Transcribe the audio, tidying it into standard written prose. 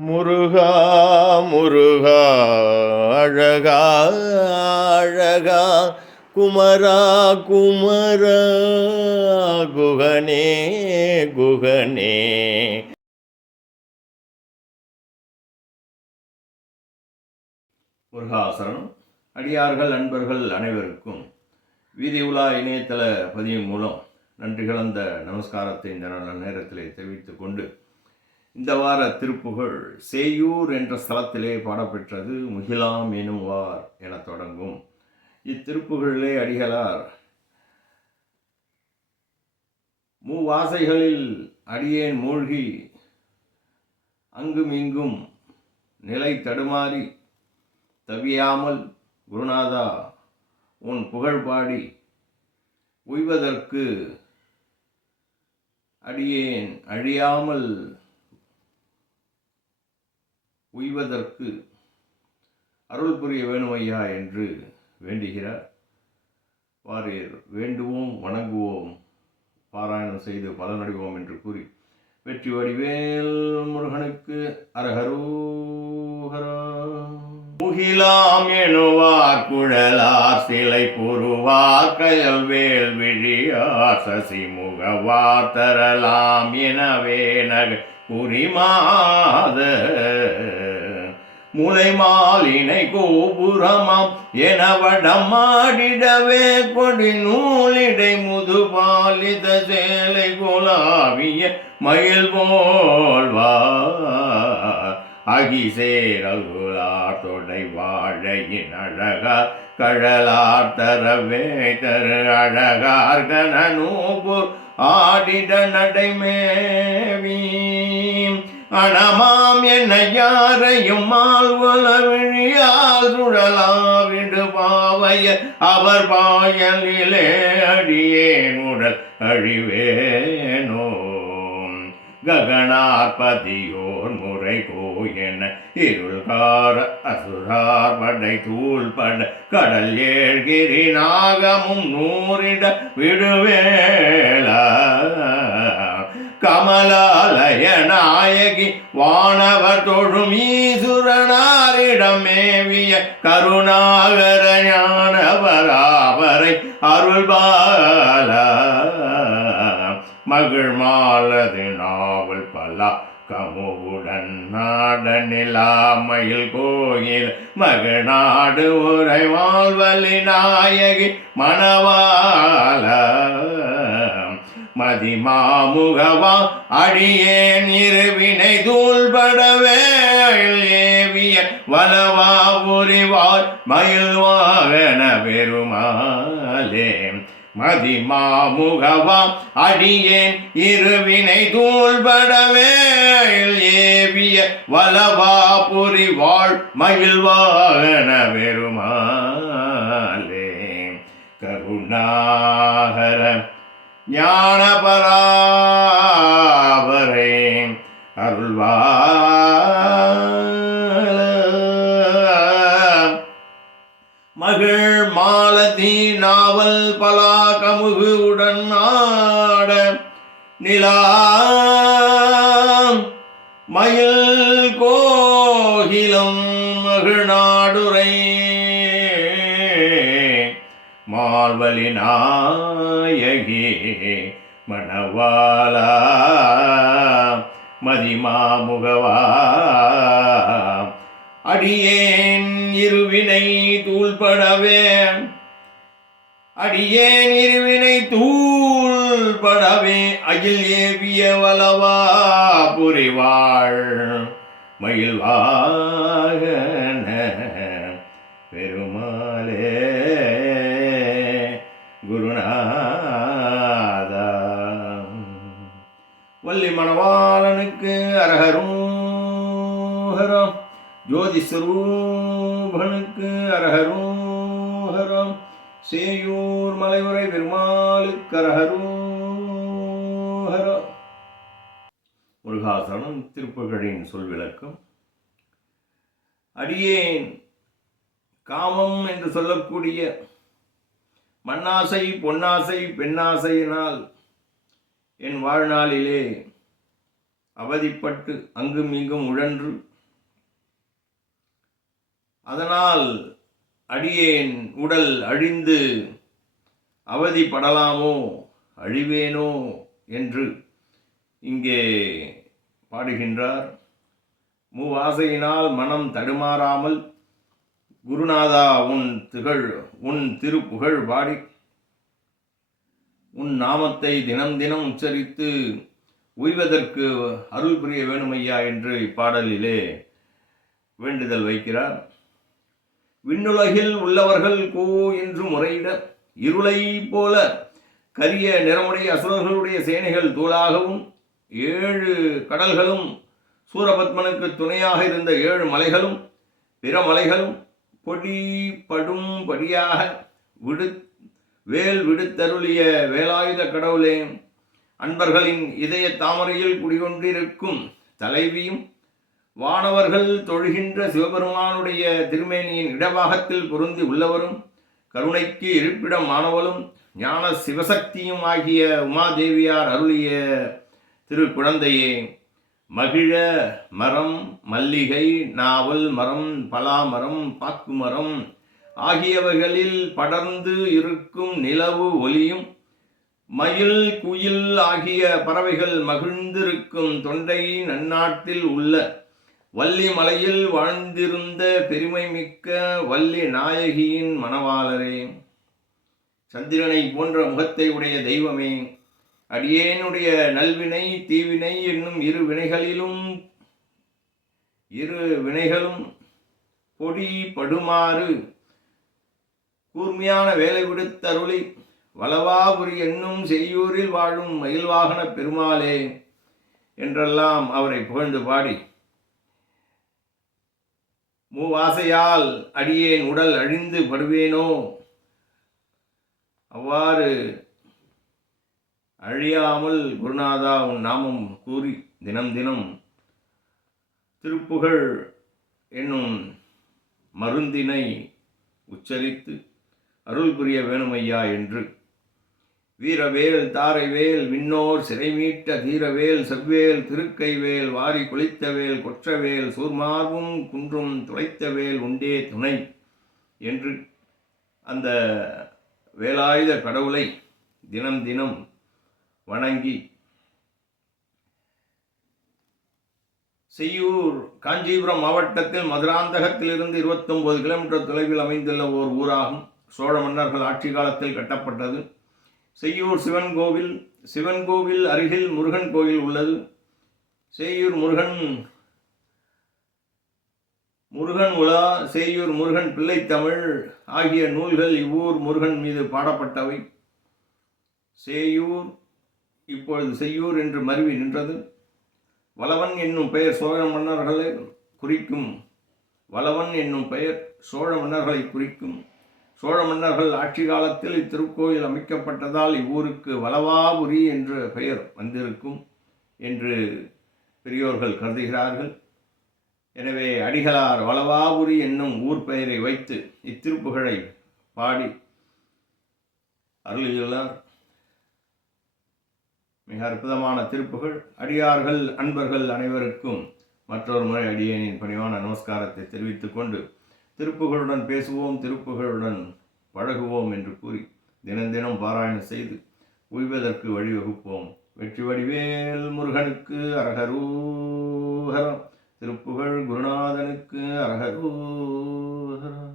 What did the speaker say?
முருகா முருகா அழகா அழகா குமரா குமரா குகனே குகனே. முருகாசரணம். அடியார்கள் அன்பர்கள் அனைவருக்கும் வீதி உலா இணையதள பதிவு மூலம் நன்றி கலந்த நமஸ்காரத்தை இந்த நல்ல நேரத்திலே தெரிவித்துக் கொண்டு, இந்த வார திருப்புகழ் சேயூர் என்ற ஸ்தலத்திலே பாடப்பெற்றது. முகிலாம் எனும் வார் என தொடங்கும் இத்திருப்புகழிலே அடிகளார் மூவாசைகளில் அடியேன் மூழ்கி அங்கும் இங்கும் நிலை தடுமாறி தவியாமல் குருநாதா உன் புகழ் பாடி உய்வதற்கு அடியேன் அழியாமல் உய்வதற்கு அருள் புரிய வேணுமையா என்று வேண்டுகிறார். வாரீர் வேண்டுவோம், வணங்குவோம், பாராயணம் செய்து பலனடைவோம் என்று கூறி வெற்றி வடிவேல் முருகனுக்கு அரஹரோஹரா. முகிலாம் எனுவார் குழலார் சிலை புருவார் கயல் வேல் விழியார் சசி முகவார் தரலாம் எனவே நக புரிமாத முலை மாலினை கோபுரமாம் என வடமாடிடவே கொடி நூலிடை முதுபாலித சேலை குலாவிய மயில் போல்வா அகிசேரகுலார் தொடை வாழையின் அழகார் கழலார் தரவே தரு அழகார் கனநூபுர் ஆடிட நடைமேவி அணமாம் என்ன யாரையும் மால்வல விழியால் சுழலா விடு பாவைய அவர் பாயலிலே அடியேன் உடல் அழிவேனோ ககனார்பதியோர் முறை கோயென இருள்கார அசுரார் படை தூள்பட கடல் ஏழ்கிரி நாகமும் நூறிட விடுவேளா கமலாலய நாயகி வானவர் தொழும் ஈசுரனாரிடம் மேவிய கருணாகர ஞானவராவரை அருள்பாலா மகிழ் மாலது நாவல் பலா கமுவுடன் நாட நிலாமையில் கோயில் மகிழ்நாடு உரை வாழ்வலி நாயகி மணவாள மதிமாமுகவா அடியேன் இருவினை தூள்படவே ஏவிய வலவா புரிவார் மயில் வாகன பெருமாளே மதிமாமுகவாம் அடியேன் இருவினை தூள்படவே ஏவிய வலவா புரிவாள் மயில் வாகன பெருமாளே கருணாகர ஞானபராபரே அருள்வா மகிழ் மாலதி நாவல் பலா கமுகு உடன் ஆட நிலா மயில் கோகிலம் மகிழ்நாடுரை மால்வலி நாயகி மணவாளா மதிமாமுகவா அடியேன் இருவினை தூள்படவே அடியேன் இருவினை தூள்படவே அகில் ஏவிய வலவா புரிவாள் மயில் வாகன பெருமாளே குருநாதா. வள்ளி மணவாளனுக்கு அரஹரோஹரம். ஜோதி ஸ்வரூபனுக்கு அரஹரோஹரம். சேயூர் மலையுறை பெருமாளுக்கு அரஹரோஹரம். முருகாசரணம். திருப்புகழின் சொல் விளக்கம். அடியேன் காமம் என்று சொல்லக்கூடிய மண்ணாசை பொன்னாசை பெண்ணாசையினால் என் வாழ்நாளிலே அவதிப்பட்டு அங்கும் இங்கும் உழன்று அதனால் அடியேன் உடல் அழிந்து அவதிப்படலாமோ, அழிவேனோ என்று இங்கே பாடுகின்றார். மூவாசையினால் மனம் தடுமாறாமல் குருநாதா உன் திருப்புகழ் பாடி உன் நாமத்தை தினம் தினம் உச்சரித்து உய்வதற்கு அருள் புரிய வேணுமையா என்று இப்பாடலிலே வேண்டுதல் வைக்கிறார். விண்ணுலகில் உள்ளவர்கள் கோ என்று முறையிட இருளை போல கரிய நிறமுடைய அசுரர்களுடைய சேனைகள் தூளாகவும் 7 கடல்களும் சூரபத்மனுக்கு துணையாக இருந்த 7 மலைகளும் பிற மலைகளும் பொடி படும் படியாக வேல் விடுத்தருளிய வேலாயுத கடவுளே, அன்பர்களின் இதய தாமரையில் குடிகொண்டிருக்கும் தலைவியும் வானவர்கள் தொழுகின்ற சிவபெருமானுடைய திருமேனியின் இடபாகத்தில் பொருந்தி உள்ளவரும் கருணைக்கு இருப்பிடம் மாணவலும் ஞான சிவசக்தியும் ஆகிய உமாதேவியார் அருளிய திருக்குழந்தையே, மகிழ மரம், மல்லிகை, நாவல் மரம், பலாமரம், பாக்கு மரம் ஆகியவைகளில் படர்ந்து இருக்கும் நிலவு ஒளியும் மயில் குயில் ஆகிய பறவைகள் மகிழ்ந்திருக்கும் தொண்டை நன்னாட்டில் உள்ள வள்ளி மலையில் வாழ்ந்திருந்த பெருமை மிக்க வள்ளி நாயகியின் மணவாளரே, சந்திரனை போன்ற முகத்தை உடைய தெய்வமே, அடியேனுடைய நல்வினை தீவினை என்னும் இரு வினைகளும் பொடி படுமாறு கூர்மையான வேலை விடுத்தருளி வளவாபுரி என்னும் செய்யூரில் வாழும் மயில்வாகன பெருமாளே என்றெல்லாம் அவரை புகழ்ந்து பாடி, மூவாசையால் அடியேன் உடல் அழிந்து படுவேனோ, அவ்வாறு அழியாமல் குருநாதா உன் நாமம் கூறி தினம் தினம் திருப்புகழ் என்னும் மருந்தினை உச்சரித்து அருள் புரிய வேணுமையா என்று வீரவேல் தாரைவேல் விண்ணோர் சிறைமீட்ட தீரவேல் செவ்வேல் திருக்கைவேல் வாரி குளித்தவேல் கொற்றவேல் சூர்மார்வும் குன்றும் துளைத்தவேல் உண்டே துணை என்று அந்த வேலாயுத கடவுளை தினம் தினம் வணங்கி செய்யூர் காஞ்சிபுரம் மாவட்டத்தில் மதுராந்தகத்திலிருந்து 29 கிலோமீட்டர் தொலைவில் அமைந்துள்ள ஓர் ஊராகும். சோழ மன்னர்கள் ஆட்சி காலத்தில் கட்டப்பட்டது. செய்யூர் சிவன் கோவில் அருகில் முருகன் கோயில் உள்ளது. செய்யூர் முருகன் உலா, செய்யூர் முருகன் பிள்ளைத்தமிழ் ஆகிய நூல்கள் இவ்வூர் முருகன் மீது பாடப்பட்டவை. இப்பொழுது செய்யூர் என்று மருவி நின்றது. வளவன் என்னும் பெயர் சோழ மன்னர்களை குறிக்கும். சோழ மன்னர்கள் ஆட்சி காலத்தில் இத்திருக்கோயில் அமைக்கப்பட்டதால் இவ்வூருக்கு வளவாபுரி என்ற பெயர் வந்திருக்கும் என்று பெரியோர்கள் கருதுகிறார்கள். எனவே அடிகளார் வளவாபுரி என்னும் ஊர் பெயரை வைத்து இத்திருப்புகழை பாடி அருளியுள்ளார். மிக அற்புதமான திருப்புகழ். அடியார்கள் அன்பர்கள் அனைவருக்கும் மற்றொரு முறை அடியேனின் பணிவான நமஸ்காரத்தை தெரிவித்துக் கொண்டு திருப்புகழுடன் பேசுவோம், திருப்புகழுடன் பழகுவோம் என்று கூறி தினம் தினம் பாராயணம் செய்து உய்வதற்கு வழிவகுப்போம். வெற்றி வடிவேல் முருகனுக்கு அரகரூஹரம். திருப்புகழ் குருநாதனுக்கு அரகரூஹரம்.